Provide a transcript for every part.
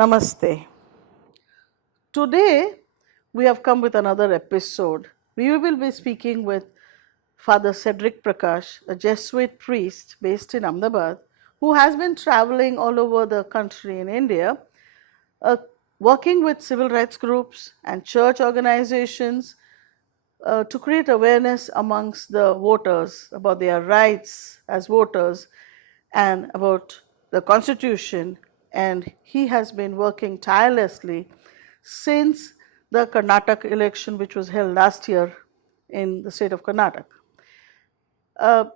Namaste. Today we have come with another episode. We will be speaking with Father Cedric Prakash, a Jesuit priest based in Ahmedabad, who has been traveling all over the country in India, uh, working with civil rights groups and church organizations to create awareness amongst the voters about their rights as voters and about the Constitution. And he has been working tirelessly since the Karnataka election, which was held last year in the state of Karnataka. Uh,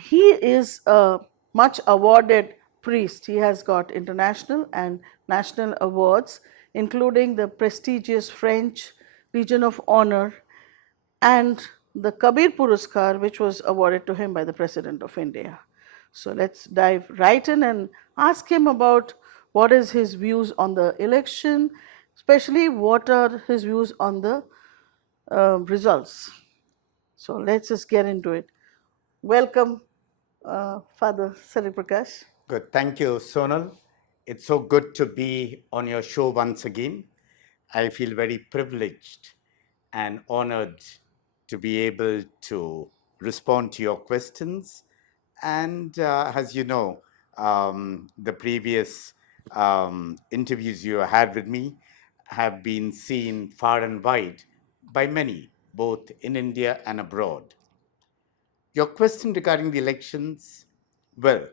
he is a much awarded priest. He has got international and national awards, including the prestigious French Legion of Honor and the Kabir Puraskar, which was awarded to him by the President of India. So let's dive right in and ask him about what is his views on the election, especially what are his views on the results. So let's just get into it. Welcome, Father Cedric Prakash. Good. Thank you, Sonal. It's so good to be on your show once again. I feel very privileged and honored to be able to respond to your questions. And as you know, the previous interviews you had with me have been seen far and wide by many, both in India and abroad. Your question regarding the elections, well,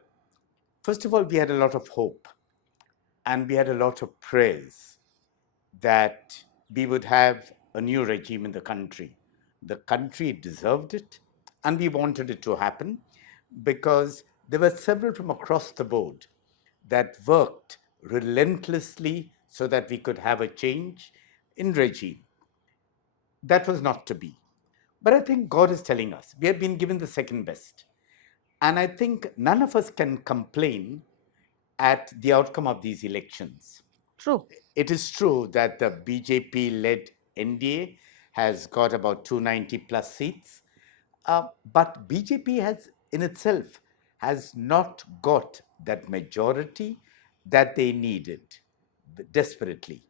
first of all, we had a lot of hope and we had a lot of prayers that we would have a new regime in the country. The country deserved it and we wanted it to happen because there were several from across the board that worked relentlessly so that we could have a change in regime. That was not to be. But I think God is telling us we have been given the second best. And I think none of us can complain at the outcome of these elections. True. It is true that the BJP led NDA has got about 290 plus seats, but BJP has in itself has not got that majority that they needed desperately.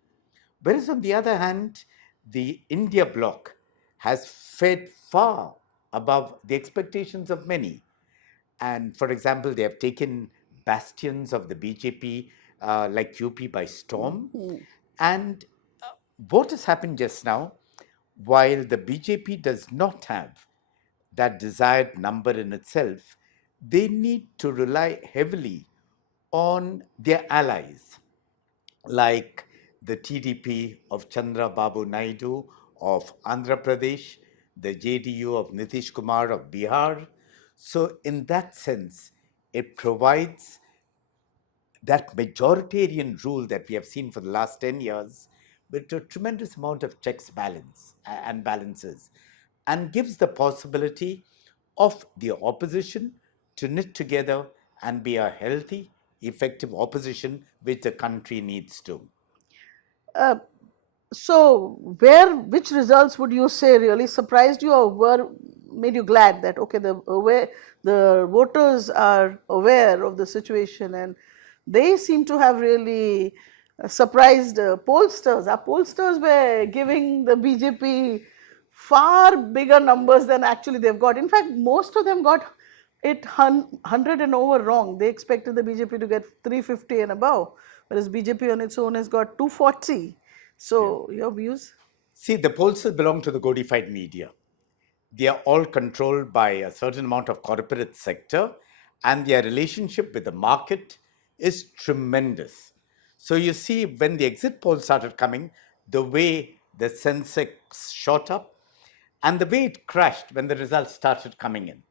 Whereas on the other hand, the India bloc has fared far above the expectations of many. And for example, they have taken bastions of the BJP like UP by storm. And what has happened just now, while the BJP does not have that desired number in itself, they need to rely heavily on their allies, like the TDP of Chandra Babu Naidu of Andhra Pradesh, the JDU of Nitish Kumar of Bihar. So, in that sense, it provides that majoritarian rule that we have seen for the last 10 years with a tremendous amount of checks and balances, and gives the possibility of the opposition to knit together and be a healthy, effective opposition which the country needs to. So, which results would you say really surprised you or made you glad that okay, the voters are aware of the situation and they seem to have really surprised pollsters. Our pollsters were giving the BJP far bigger numbers than actually they've got. In fact, most of them got it 100 and over wrong. They expected the BJP to get 350 and above, whereas BJP on its own has got 240. So, your views? See, the pollsters belong to the codified media. They are all controlled by a certain amount of corporate sector, and their relationship with the market is tremendous. So, you see, when the exit polls started coming, the way the Sensex shot up and the way it crashed when the results started coming in.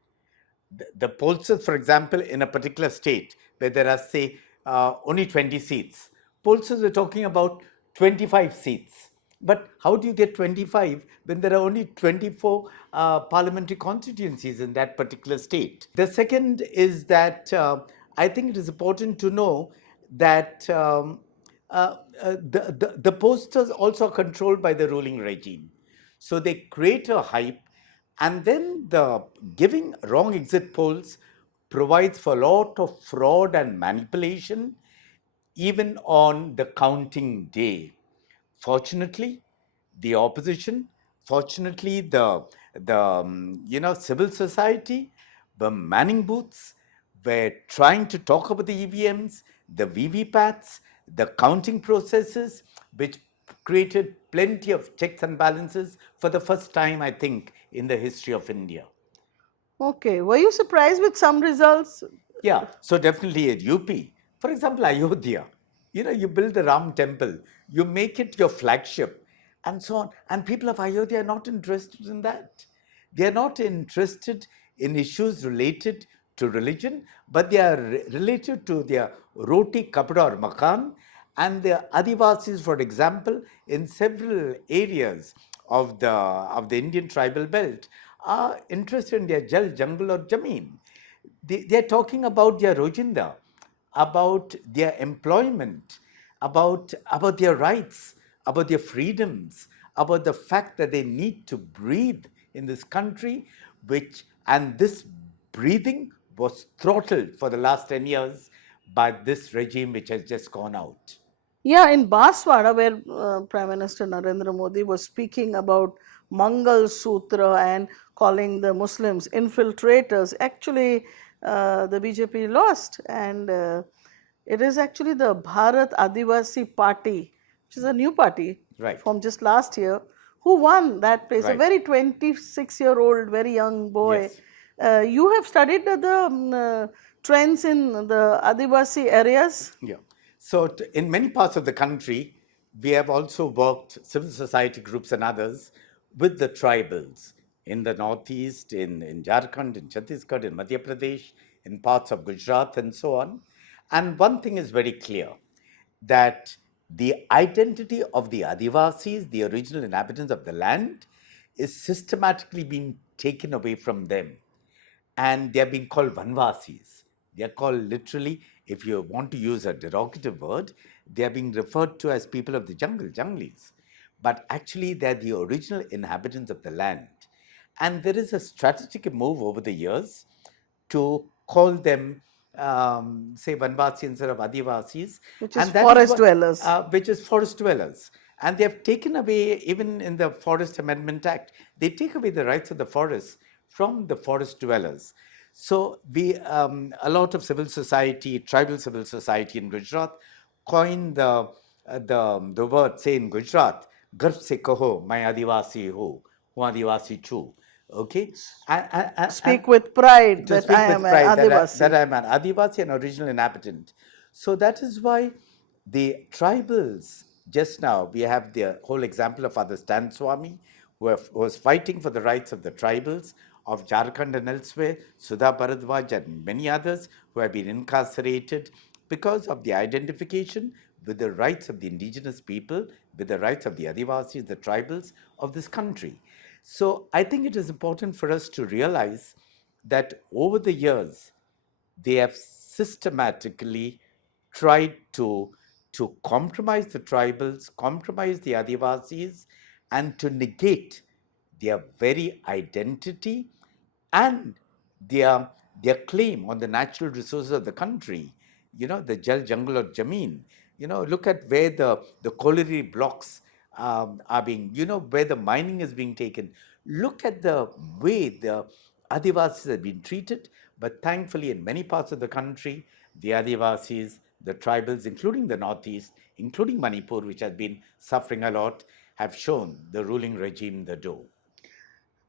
The pollsters, for example, in a particular state where there are, say, only 20 seats, pollsters were talking about 25 seats. But how do you get 25 when there are only 24 parliamentary constituencies in that particular state? The second is that I think it is important to know that the posters also are controlled by the ruling regime. So they create a hype, and then the giving wrong exit polls provides for a lot of fraud and manipulation even on the counting day. Fortunately, the opposition, fortunately, the civil society were manning booths, were trying to talk about the EVMs, the VVPATs, the counting processes, which created plenty of checks and balances for the first time, I think, in the history of India. Okay, were you surprised with some results? Yeah, so definitely at UP. For example, Ayodhya, you build the Ram temple, you make it your flagship, and so on. And people of Ayodhya are not interested in that. They are not interested in issues related to religion, but they are related to their roti, kapda, or makan. And the Adivasis, for example, in several areas of the Indian tribal belt, are interested in their jal, jungle, or jameen. They're talking about their Rojinda, about their employment, about their rights, about their freedoms, about the fact that they need to breathe in this country, and this breathing was throttled for the last 10 years by this regime which has just gone out. Yeah, in Baswara, where Prime Minister Narendra Modi was speaking about Mangal Sutra and calling the Muslims infiltrators, actually the BJP lost, and it is actually the Bharat Adivasi Party, which is a new party Right, from just last year, who won that place. A right. very 26-year-old, very young boy. Yes. You have studied trends in the Adivasi areas. Yeah. So, in many parts of the country, we have also worked, civil society groups and others, with the tribals in the Northeast, in Jharkhand, in Chhattisgarh, in Madhya Pradesh, in parts of Gujarat, and so on. And one thing is very clear, that the identity of the Adivasis, the original inhabitants of the land, is systematically being taken away from them, and they're being called Vanvasis. They're called literally, if you want to use a derogative word, they're being referred to as people of the jungle, junglis. But actually, they're the original inhabitants of the land. And there is a strategic move over the years to call them, say, Vanvasi instead of Adivasis. Which is And that is forest what, dwellers. which is forest dwellers. And they have taken away, even in the Forest Amendment Act, they take away the rights of the forest from the forest dwellers. So a lot of civil society, tribal civil society in Gujarat, coined the word, say in Gujarat, "Garv se kaho, main Adivasi ho, hu Adivasi chu." Okay, and Speak with pride to that I speak am with an pride that Adivasi. I'm an Adivasi, an original inhabitant. So that is why the tribals, just now, we have the whole example of Father Stan Swami, who was fighting for the rights of the tribals of Jharkhand and elsewhere, Sudha Bharadwaj and many others who have been incarcerated because of the identification with the rights of the indigenous people, with the rights of the Adivasis, the tribals of this country. So I think it is important for us to realize that over the years, they have systematically tried to compromise the tribals, compromise the Adivasis, and to negate their very identity and their their claim on the natural resources of the country. The Jal, Jungle, or Jameen. Look at where the colliery blocks are being, where the mining is being taken. Look at the way the Adivasis have been treated. But thankfully, in many parts of the country, the Adivasis, the tribals, including the Northeast, including Manipur, which has been suffering a lot, have shown the ruling regime the door.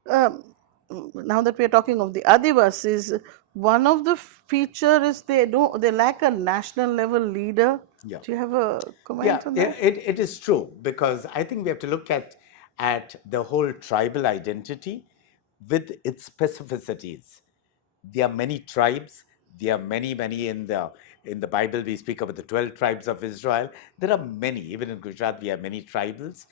Um, now that we are talking of the Adivasis, one of the feature is they lack a national level leader. Yeah. Do you have a Yeah, comment on that? it is true, because I think we have to look at the whole tribal identity with its specificities. There are many tribes. There are many in the Bible. We speak about the 12 tribes of Israel. There are many. Even in Gujarat, we have many tribals,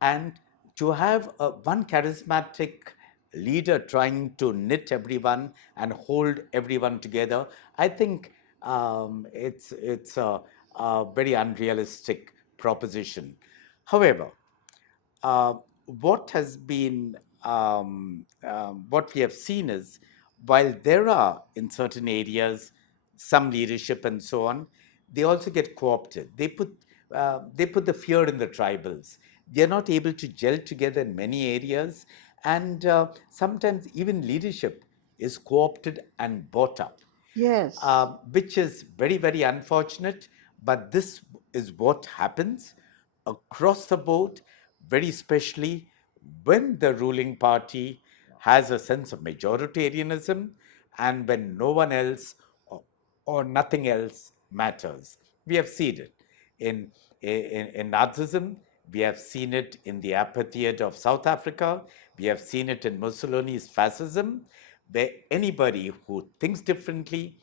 and to have one charismatic leader trying to knit everyone and hold everyone together, I think it's a very unrealistic proposition. However, uh, what has been what we have seen is, while there are in certain areas some leadership and so on, they also get co-opted. They put the fear in the tribals. They're not able to gel together in many areas, and sometimes even leadership is co-opted and bought up, Yes. which is very, very unfortunate. But this is what happens across the board, very especially when the ruling party has a sense of majoritarianism and when no one else or nothing else matters. We have seen it in, in Nazism, we have seen it in the apartheid of South Africa, we have seen it in Mussolini's fascism, where anybody who thinks differently,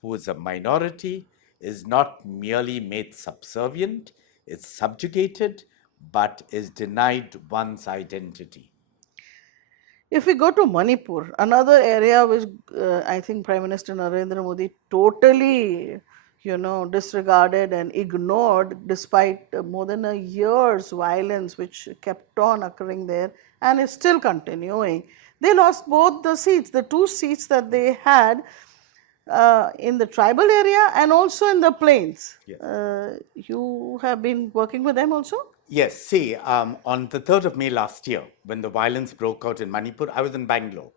who is a minority, is not merely made subservient, is subjugated, but is denied one's identity. If we go to Manipur, another area which I think Prime Minister Narendra Modi totally, disregarded and ignored despite more than a year's violence which kept on occurring there and is still continuing. They lost both the seats, the two seats that they had in the tribal area and also in the plains. Yes. You have been working with them also? Yes, see, on the 3rd of May last year, when the violence broke out in Manipur, I was in Bangalore.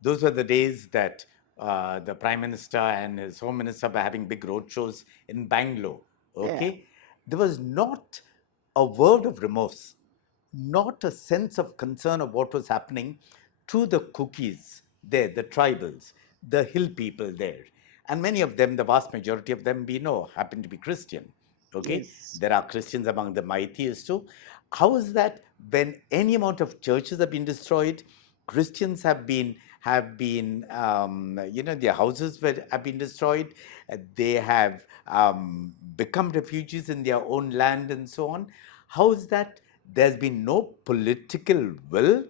Those were the days that the Prime Minister and his Home Minister were having big roadshows in Bangalore. Yeah. Okay? There was not a word of remorse, not a sense of concern of what was happening to the cookies there, the tribals, the hill people there. And many of them, the vast majority of them, we know, happen to be Christian. Okay? Yes. There are Christians among the atheists too. How is that when any amount of churches have been destroyed, Christians their houses have been destroyed. They have become refugees in their own land and so on. How is that there's been no political will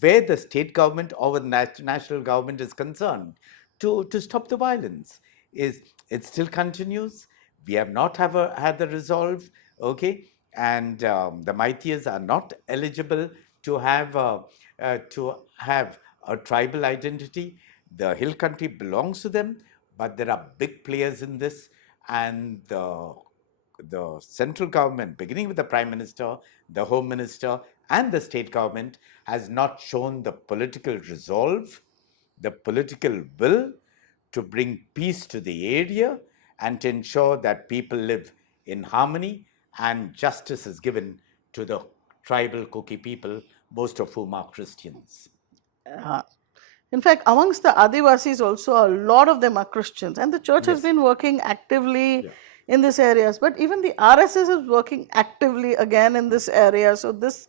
where the state government or the national government is concerned to stop the violence? Is it still continues? We have not had the resolve, okay? And the Maithis are not eligible to have a tribal identity. The hill country belongs to them, but there are big players in this, and the central government, beginning with the Prime Minister, the Home Minister, and the state government, has not shown the political resolve, the political will to bring peace to the area and to ensure that people live in harmony and justice is given to the tribal Kuki people, most of whom are Christians. Uh, In fact, amongst the Adivasis also, a lot of them are Christians, and the church has Yes. been working actively Yeah. in this areas. But even the RSS is working actively again in this area. So this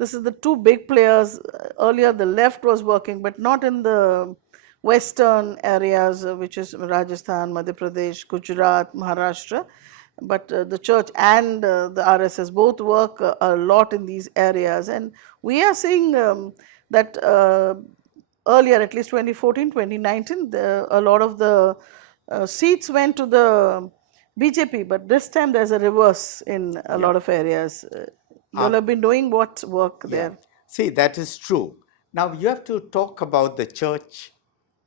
is the two big players. Earlier, the left was working, but not in the western areas, which is Rajasthan, Madhya Pradesh, Gujarat, Maharashtra. But the church and the RSS both work a lot in these areas, and we are seeing that. Earlier, at least 2014, 2019, a lot of the seats went to the BJP, but this time there's a reverse in a Yeah. lot of areas. You all Um, have been doing what work Yeah. there? See, that is true. Now, you have to talk about the church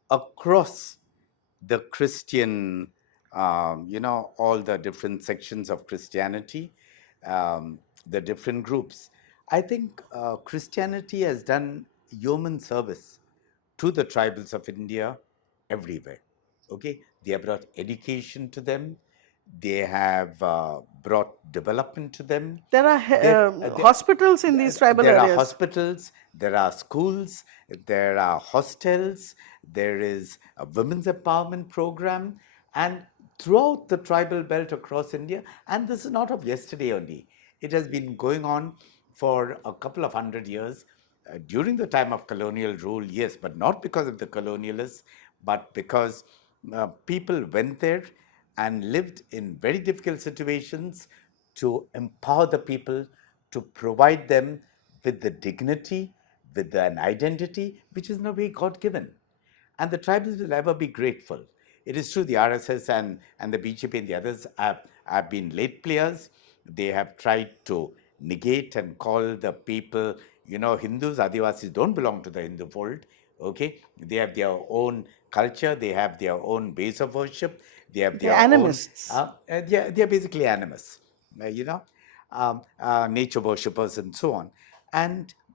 across the Christian, all the different sections of Christianity, the different groups. I think Christianity has done yeoman service to the tribals of India everywhere. Okay, they have brought education to them. They have brought development to them. There are hospitals in these tribal There are areas. hospitals, there are schools, there are hostels, there is a women's empowerment program, and throughout the tribal belt across India, and this is not of yesterday only, it has been going on for a couple of 100 years. During the time of colonial rule, yes, but not because of the colonialists, but because people went there and lived in very difficult situations to empower the people, to provide them with the dignity, with an identity which is in a way God given. And the tribals will ever be grateful. It is true the RSS and the BJP and the others have been late players. They have tried to negate and call the people, Hindus, Adivasis don't belong to the Hindu fold. Okay, they have their own culture, they have their own base of worship, they have They're their own, animists. they're basically animists, you know, nature worshippers and so on.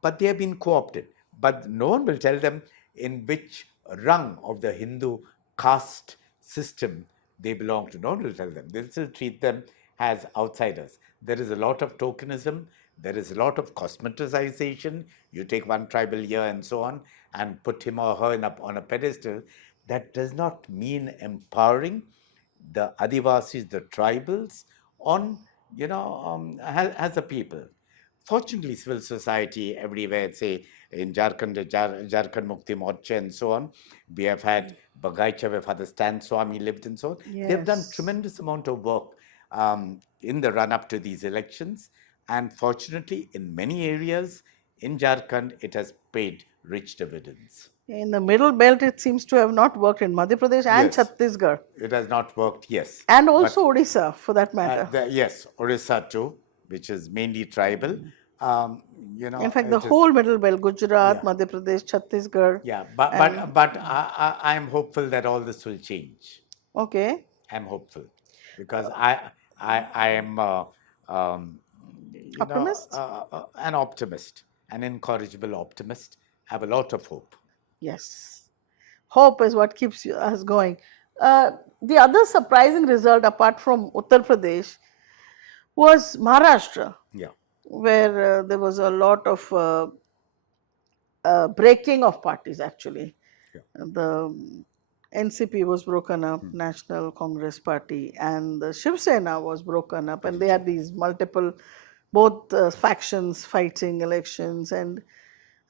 But they have been co-opted. But no one will tell them in which rung of the Hindu caste system they belong to. No one will tell them. They still treat them as outsiders. There is a lot of tokenism. There is a lot of cosmeticization. You take one tribal here and so on and put him or her on a pedestal. That does not mean empowering the Adivasis, the tribals, on, as a people. Fortunately, civil society everywhere, say in Jharkhand, Jharkhand Mukti Morcha and so on, we have had Bagaicha where Father Stan Swami lived and so on. They've done Yes. tremendous amount of work in the run-up to these elections. And fortunately, in many areas in Jharkhand, it has paid rich dividends. In the middle belt, it seems to have not worked in Madhya Pradesh and Yes, Chhattisgarh, it has not worked, yes. and But also Odisha for that matter. yes, Orissa too, which is mainly tribal. In fact, the It is, whole middle belt, Gujarat, yeah, Madhya Pradesh, Chhattisgarh, yeah. and But I am hopeful that all this will change. okay, I'm hopeful because I am optimist. an optimist, an incorrigible optimist. I have a lot of hope. Yes, hope is what keeps us going. The other surprising result, apart from Uttar Pradesh, was Maharashtra, Yeah, where there was a lot of breaking of parties actually. yeah. The NCP was broken up, National Congress Party, and the Shiv Sena was broken up, and they had these multiple, both factions fighting elections. And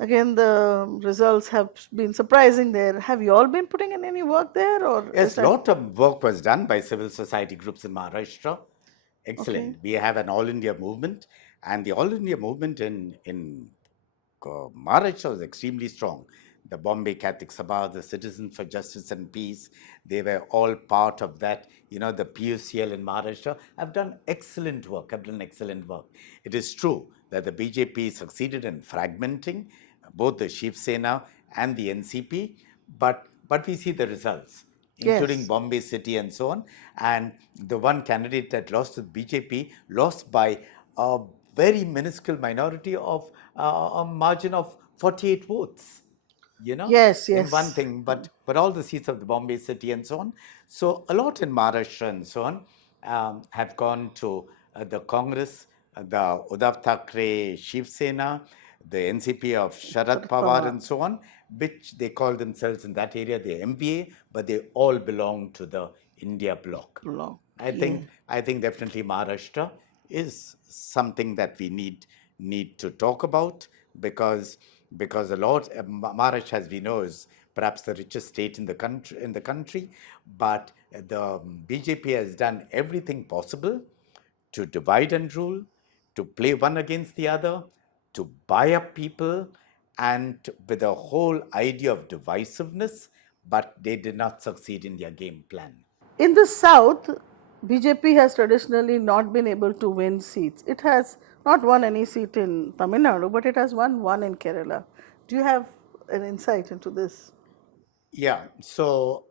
again, the results have been surprising there. Have you all been putting in any work there, or is Yes, that lot of work was done by civil society groups in Maharashtra. okay? Excellent. We have an all India movement, and the all India movement in Maharashtra was extremely strong. The Bombay Catholic Sabha, the Citizens for Justice and Peace, they were all part of that. The PUCL in Maharashtra have done excellent work. Have done excellent work. It is true that the BJP succeeded in fragmenting both the Shiv Sena and the NCP, but we see the results, including Yes, Bombay City and so on. And the one candidate that lost to BJP lost by a very minuscule minority of a margin of 48 votes, yes, in one yes. thing, but all the seats of the Bombay City and so on. So a lot in Maharashtra and so on have gone to the Congress, the Uddhav Thackeray Shiv Sena, the NCP of Sharad Sharad Pawar Pawar and so on, which they call themselves in that area the MBA, but they all belong to the India bloc. block. I Yeah. think I think definitely Maharashtra is something that we need to talk about because a lot Maharashtra, as we know, is perhaps the richest state in the country, but the BJP has done everything possible to divide and rule, to play one against the other, to buy up people, and with a whole idea of divisiveness, but they did not succeed in their game plan. In the south, BJP has traditionally not been able to win seats. It has not won any seat in Tamil Nadu, but it has won one in Kerala. Do you have an insight into this? Yeah, so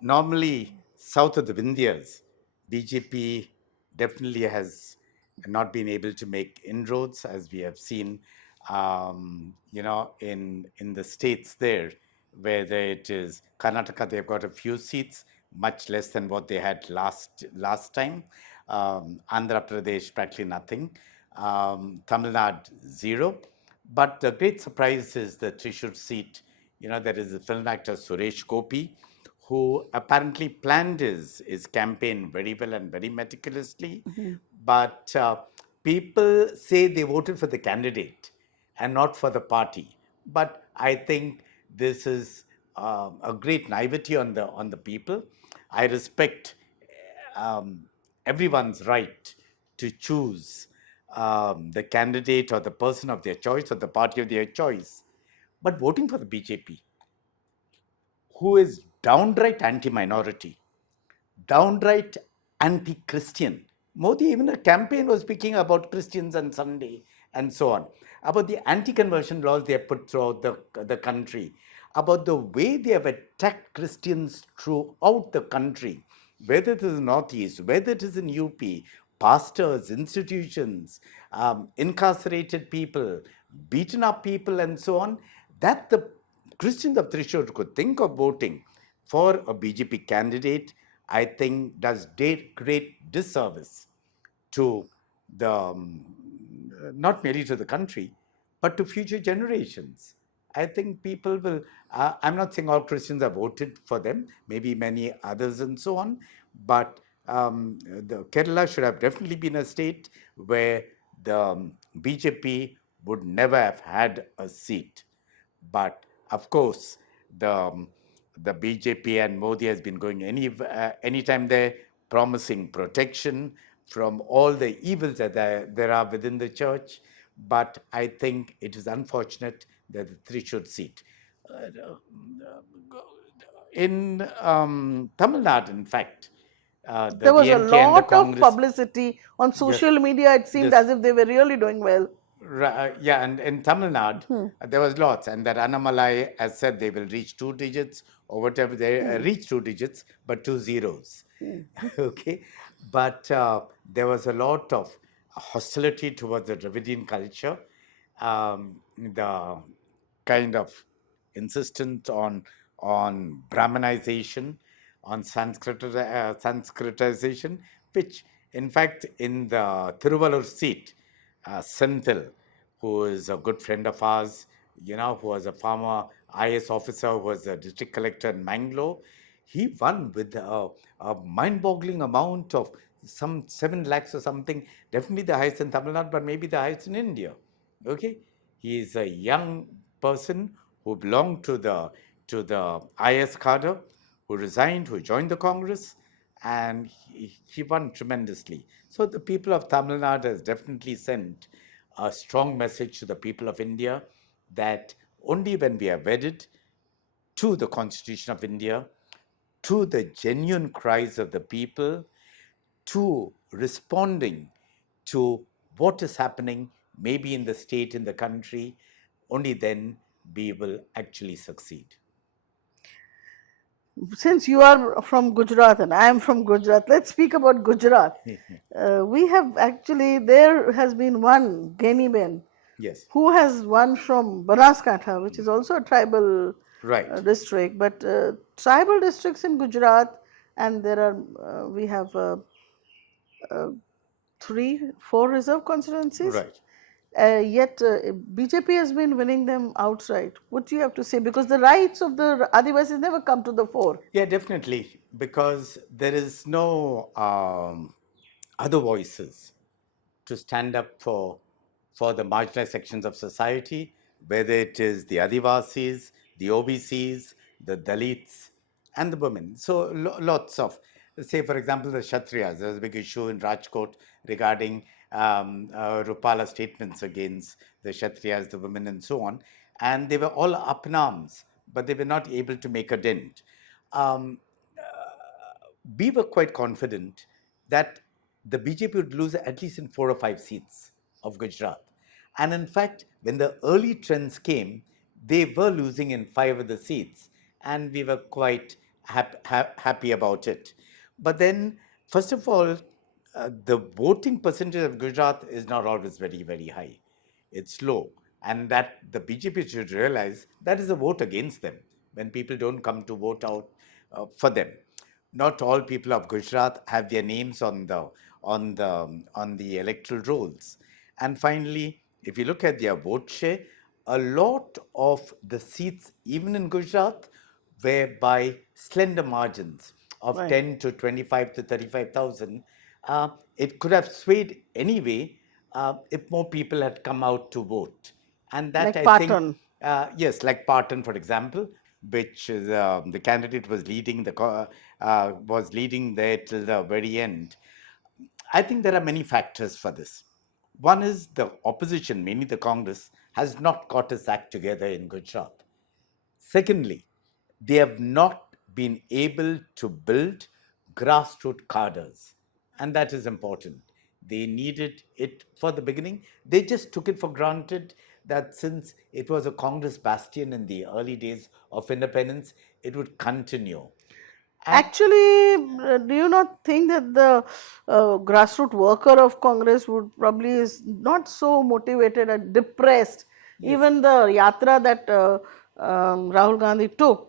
normally south of the Vindhyas, BJP definitely has not been able to make inroads, as we have seen, in the states there, whether it is Karnataka, they've got a few seats, much less than what they had last time. Andhra Pradesh, practically nothing. Tamil Nadu, zero. But the great surprise is the Trishur seat. There is a film actor, Suresh Gopi, who apparently planned his campaign very well and very meticulously. But people say they voted for the candidate and not for the party. But I think this is a great naivety on the people. I respect um, everyone's right to choose the candidate or the person of their choice or the party of their choice. But voting for the BJP, who is downright anti minority, downright anti Christian. Modi, even a campaign was speaking about Christians on Sunday and so on, about the anti conversion laws they have put throughout the country, about the way they have attacked Christians throughout the country, whether it is Northeast, whether it is in UP, pastors, institutions, incarcerated people, beaten up people, and so on, that the Christians of Thrissur could think of voting for a BJP candidate, I think does great disservice to the not merely to the country, but to future generations. I think people will. I'm not saying all Christians have voted for them. Maybe many others and so on. But the Kerala should have definitely been a state where the BJP would never have had a seat. But of course, the the BJP and Modi has been going anytime there, promising protection from all the evils that there are within the church. But I think it is unfortunate that the Trishur seat. In Tamil Nadu, in fact, the There was a DMK and the lot of Congress, publicity on yes, social media. It seemed yes, as if they were really doing well. Yeah, and in Tamil Nadu, there was lots, and that Annamalai has said they will reach 2 digits or whatever they reach 2 digits, but 2 zeros. Okay, but there was a lot of hostility towards the Dravidian culture. The kind of insistent on Brahmanization, on Sanskritization, which in fact in the Thiruvallur seat, Senthil, who is a good friend of ours, who was a former IS officer, who was a district collector in Mangalore, he won with a mind-boggling amount of some 7 lakhs or something, definitely the highest in Tamil Nadu, but maybe the highest in India. Okay, he is a young person who belonged to the IS cadre, who resigned, who joined the Congress, and he won tremendously. So the people of Tamil Nadu has definitely sent a strong message to the people of India that only when we are wedded to the Constitution of India, to the genuine cries of the people, to responding to what is happening, maybe in the state, in the country, only then we will actually succeed. Since you are from Gujarat and I am from Gujarat, let's speak about Gujarat. We have actually, there has been one Geniben Yes, who has won from Banaskantha, which is also a tribal right, district. But tribal districts in Gujarat, and there are, we have 4 reserve constituencies. right. Yet BJP has been winning them outright. What do you have to say? Because the rights of the Adivasis never come to the fore. Yeah, definitely, because there is no other voices to stand up for the marginalized sections of society, whether it is the Adivasis, the OBCs, the Dalits, and the women. So lots of, say for example, the Kshatriyas. There was a big issue in Rajkot regarding Rupala statements against the Kshatriyas, the women, and so on. And they were all up in arms, but they were not able to make a dent. Um, we were quite confident that the BJP would lose at least in 4 or 5 seats of Gujarat. And in fact, when the early trends came, they were losing in 5 of the seats, and we were quite happy about it. But then, first of all, the voting percentage of Gujarat is not always very, very high. It's low. And that the BJP should realize that is a vote against them when people don't come to vote out for them. Not all people of Gujarat have their names on the electoral rolls. And finally, if you look at their vote share, a lot of the seats, even in Gujarat, were by slender margins of Right. 10 to 25 to 35,000. It could have swayed anyway if more people had come out to vote. And that, Like I think, Patan. yes, like Parton, for example, which is, the candidate was leading there till the very end. I think there are many factors for this. One is the opposition, mainly the Congress, has not got its act together in Gujarat. Secondly, they have not been able to build grassroots cadres, and that is important. They needed it for the beginning. They just took it for granted that since it was a Congress bastion in the early days of independence, it would continue. And Actually, do you not think that the grassroots worker of Congress would probably is not so motivated and depressed? yes, Even the yatra that Rahul Gandhi took,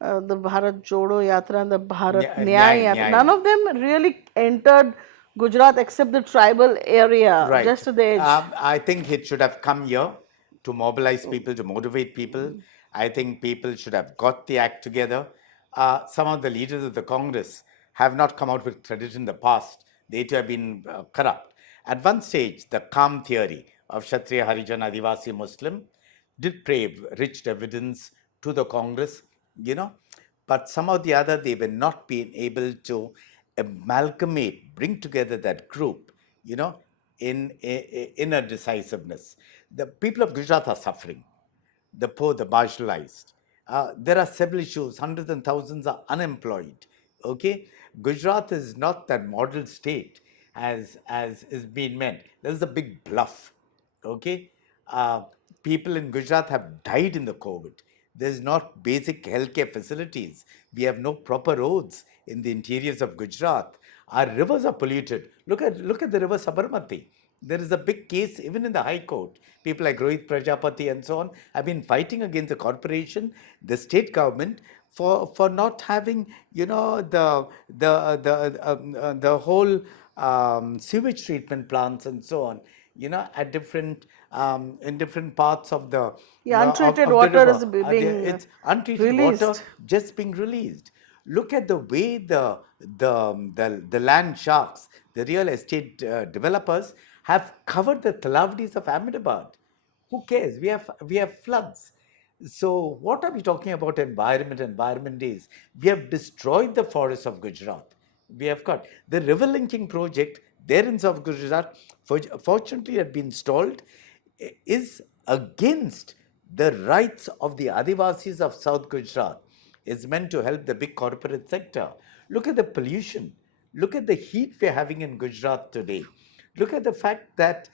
the Bharat Jodo yatra and the Bharat Nyaya Nyay, yatra, none Nyay. of them really entered Gujarat except the tribal area, Right. just to the edge. I think it should have come here to mobilize people, to motivate people. I think people should have got the act together. Some of the leaders of the Congress have not come out with credit in the past. They too have been corrupt. At one stage, the calm theory of Kshatriya Harijan Adivasi Muslim did pave rich evidence to the Congress, you know, but somehow or the other they were not being able to amalgamate, bring together that group, you know, in a decisiveness. The people of Gujarat are suffering, the poor, the marginalized. There are several issues. Hundreds and thousands are unemployed. Okay, Gujarat is not that model state as is being meant. There is a big bluff. Okay, uh, people in Gujarat have died in the COVID. There's not basic healthcare facilities. We have no proper roads in the interiors of Gujarat. Our rivers are polluted. Look at the river Sabarmati. There is a big case even in the High Court. People like Rohit Prajapati and so on have been fighting against the corporation, the state government, for not having, you know, the whole sewage treatment plants and so on, you know, at different in different parts of the Yeah, untreated of the water river. is being It's untreated water released. just being released. Look at the way the land sharks, the real estate developers, have covered the Talavdis of Ahmedabad. Who cares? We have floods. So what are we talking about environment? Environment is we have destroyed the forests of Gujarat. We have got the river linking project there in South Gujarat. Fortunately, had been stalled. Is against the rights of the Adivasis of South Gujarat. Is meant to help the big corporate sector. Look at the pollution. Look at the heat we're having in Gujarat today. Look at the fact that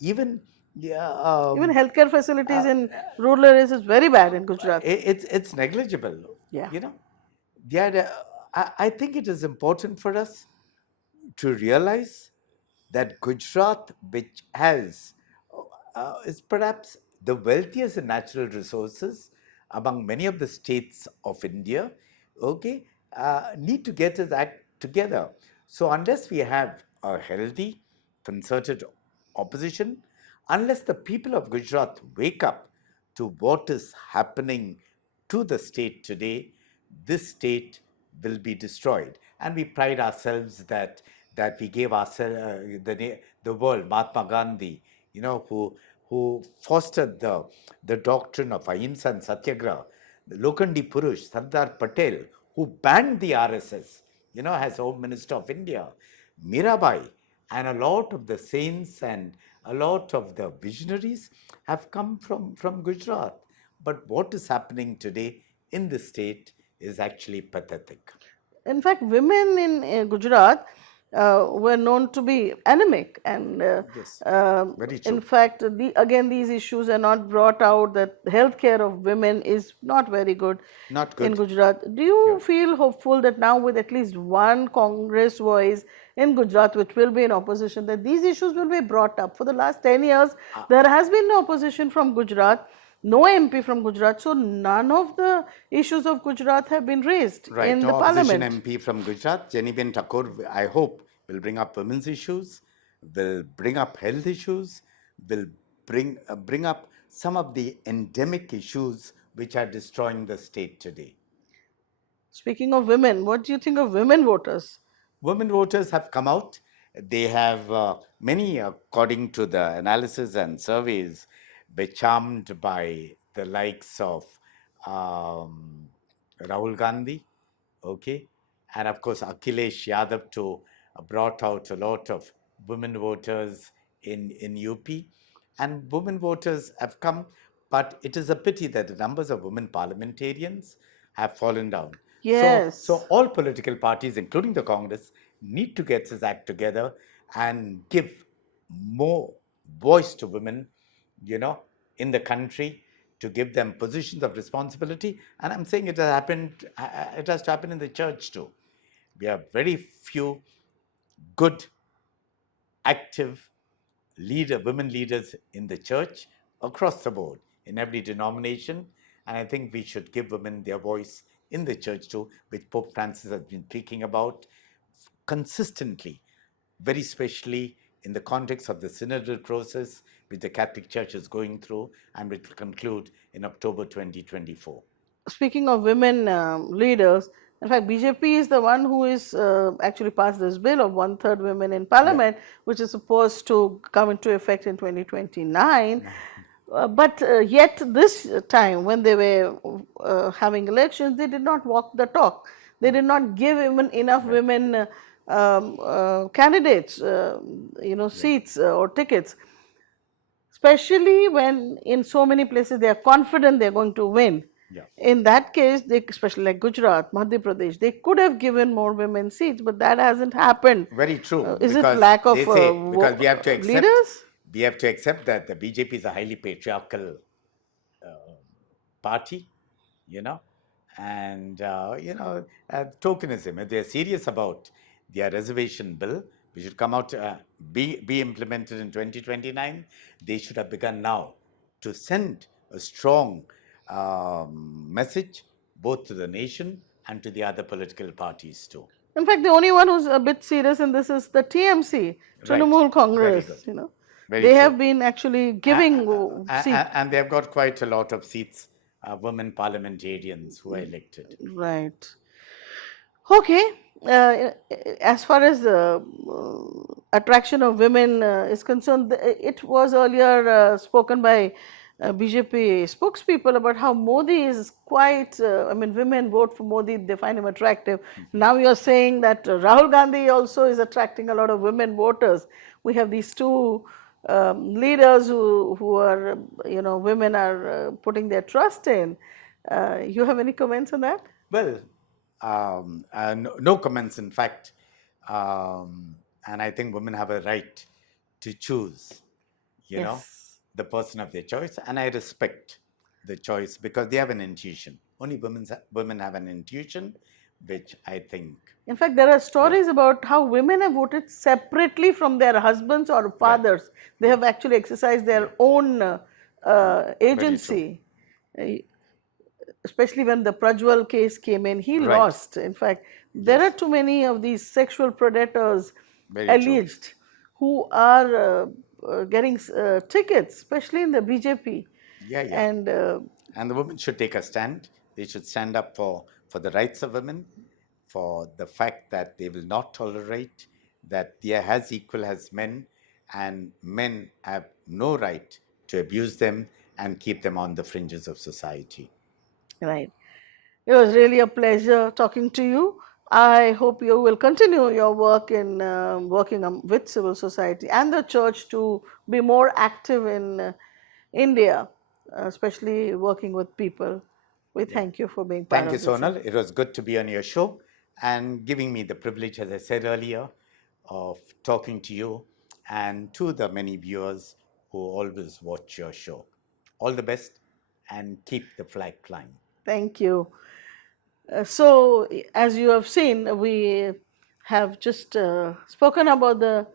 even yeah, Even healthcare facilities in rural areas is very bad in Gujarat. it's negligible. Yeah. You know, yeah, I think it is important for us to realize that Gujarat, which has is perhaps the wealthiest in natural resources among many of the states of India, okay, need to get its act together. So unless we have a healthy, concerted opposition, unless the people of Gujarat wake up to what is happening to the state today, this state will be destroyed. And we pride ourselves that we gave ourselves the world Mahatma Gandhi, you know, who fostered the doctrine of Ahimsa and Satyagraha. The Lokandi Purush, Sardar Patel, who banned the RSS, you know, as Home Minister of India, Mirabai, and a lot of the saints and a lot of the visionaries have come from Gujarat. But what is happening today in the state is actually pathetic. In fact, women in Gujarat were known to be anemic, and Yes, very in true. fact, again, these issues are not brought out. That healthcare of women is not very good Not in good. Gujarat. Do Yeah. you feel hopeful that now, with at least one Congress voice in Gujarat, which will be in opposition, that these issues will be brought up? For the last 10 years, there has been no opposition from Gujarat, no MP from Gujarat, so none of the issues of Gujarat have been raised Right. in the No opposition parliament. MP from Gujarat. Jenny Thakur, I hope, will bring up women's issues, will bring up health issues, will bring up some of the endemic issues which are destroying the state today. Speaking of women, what do you think of women voters? Women voters have come out. They have many, according to the analysis and surveys, were charmed by the likes of um, Rahul Gandhi, okay, and of course Akhilesh Yadav too brought out a lot of women voters in UP, and women voters have come, but it is a pity that the numbers of women parliamentarians have fallen down. So Yes. all political parties, including the Congress, need to get this act together and give more voice to women in the country, to give them positions of responsibility. And I'm saying it has happened, it has to happen in the church too. We have very few good, active women leaders in the church across the board, in every denomination. And I think we should give women their voice in the church too, which Pope Francis has been speaking about consistently, very especially in the context of the synodal process which the Catholic Church is going through and which will conclude in October 2024. Speaking of women leaders, in fact, BJP is the one who is actually passed this bill of 1/3 women in parliament, which is supposed to come into effect in 2029. But yet this time, when they were having elections, they did not walk the talk. They did not give even enough women candidates, seats or tickets. Especially when in so many places they are confident they are going to win. In that case, especially like Gujarat, Madhya Pradesh, they could have given more women seats, but that hasn't happened. Very true. Is it lack of because we have to accept, leaders? We have to accept that the BJP is a highly patriarchal party, and tokenism. If they're serious about their reservation bill, which should come out, be implemented in 2029, they should have begun now to send a strong message both to the nation and to the other political parties too. In fact, the only one who's a bit serious in this is the TMC, Trinamool Congress. They have been actually giving seats. And they've got quite a lot of seats, women parliamentarians who are elected. Right. Okay. As far as attraction of women is concerned, it was earlier spoken by BJP spokespeople about how Modi is quite, women vote for Modi, they find him attractive. Now you're saying that Rahul Gandhi also is attracting a lot of women voters. We have these two leaders who are, women are putting their trust in. You have any comments on that? Well, no comments, in fact. And I think women have a right to choose, the person of their choice. And I respect the choice because they have an intuition. Only women have an intuition, which I think. In fact, there are stories about how women have voted separately from their husbands or fathers. Right. They have actually exercised their own agency. Especially when the Prajwal case came in, he lost. In fact, there are too many of these sexual predators alleged who are getting tickets, especially in the BJP. And the women should take a stand. They should stand up for the rights of women, for the fact that they will not tolerate that they are as equal as men, and men have no right to abuse them and keep them on the fringes of society. Right. It was really a pleasure talking to you. I hope you will continue your work in working with civil society and the church to be more active in India, especially working with people. We thank you for being part of this. Thank you, Sonal. It was good to be on your show and giving me the privilege, as I said earlier, of talking to you and to the many viewers who always watch your show. All the best and keep the flag flying. Thank you. So, as you have seen, we have just spoken about the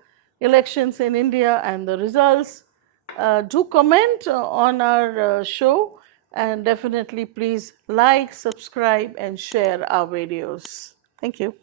elections in India and the results. Do comment on our show, and definitely please like, subscribe and share our videos. Thank you.